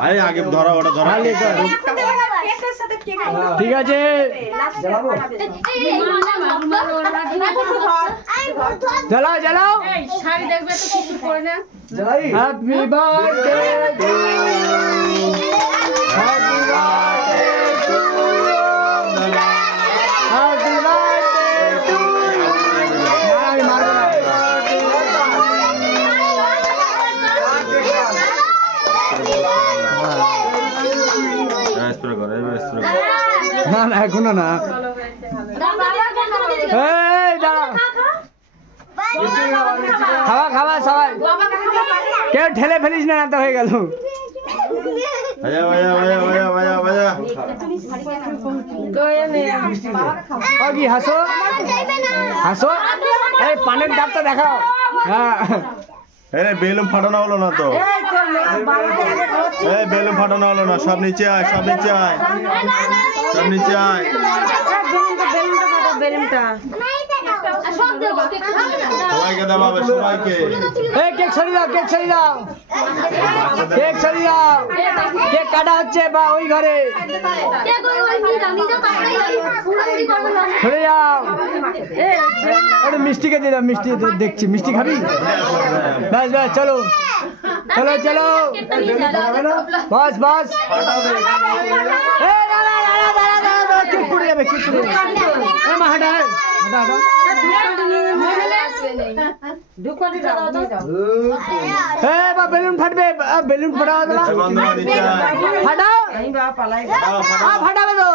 আরে আগে ধরা ওটা ধরা ঠিক আছে জ্বালাও জ্বালাও শাড়ি দেখবে তো কিছু পরে না happy birthday to happy birthday to happy birthday to আমি মারবো না না না এখনো না খাওয়া খাওয়া সবাই কেউ ঠেলে ফেলিস না তো হয়ে গেল কি হাসো হাসো এই পানের ডাবটা দেখাও হ্যাঁ বেলুন ফাটানো হলো না তো বেলুন ফাটানো হলো না সব নিচে আয় সব নিচে আয় সব নিচে আয় সবাইকে দাও বাবা সবাইকে কেক ছড়িয়ে দাও কেক ছড়িয়ে দাও কেক ছড়িয়ে দাও কেক কাটা হচ্ছে বা ওই ঘরে ছড়িয়ে যাও মিষ্টিকে দিয়ে দাও মিষ্টি দেখছি মিষ্টি খাবি ব্যাস ব্যাস চলো চলো চলো বস বস কেক পুড়ে যাবে কেক পুড়ে যাবে মা হাঁটা হাঁটা হাঁটা বেলুন ফাটবে বেলুন ফাটাও ফাটাও ফাটাবে তো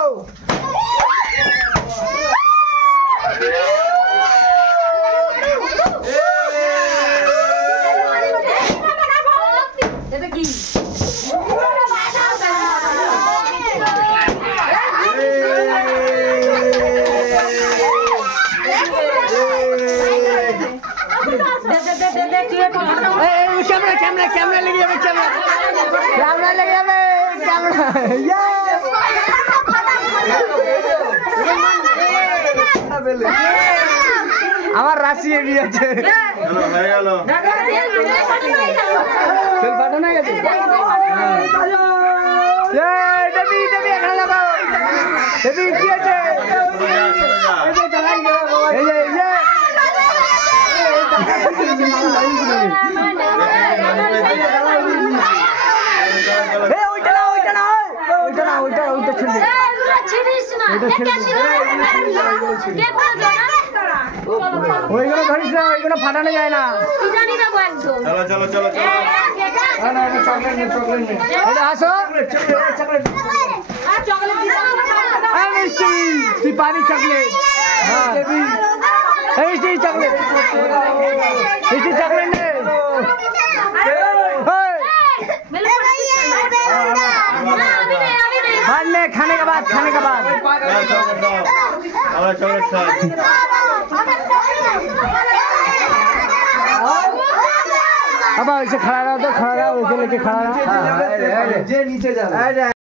कैमरा कैमरा कैमरा लगे जाए कैमरा कैमरा लगे जाए कैमरा আমার রাশি এগিয়ে আছে হয়ে গেল চল পাঠানো না গেছে এই দেবী দেবী এখানে লাগাও দেবী কি আছে এই যে চালাই গেল এই যে ওইগুলো ধরিস না ওইগুলো ফাটানো যায় না চলো চলো চলো আসো তুই পাবি চকলেট চকলেট চকলেট নে खाने के बाद चॉकलेट खाए अब ऐसे खड़ा रहा तो खड़ा रहा, ऊपर लेके खड़ा रहा, नीचे जा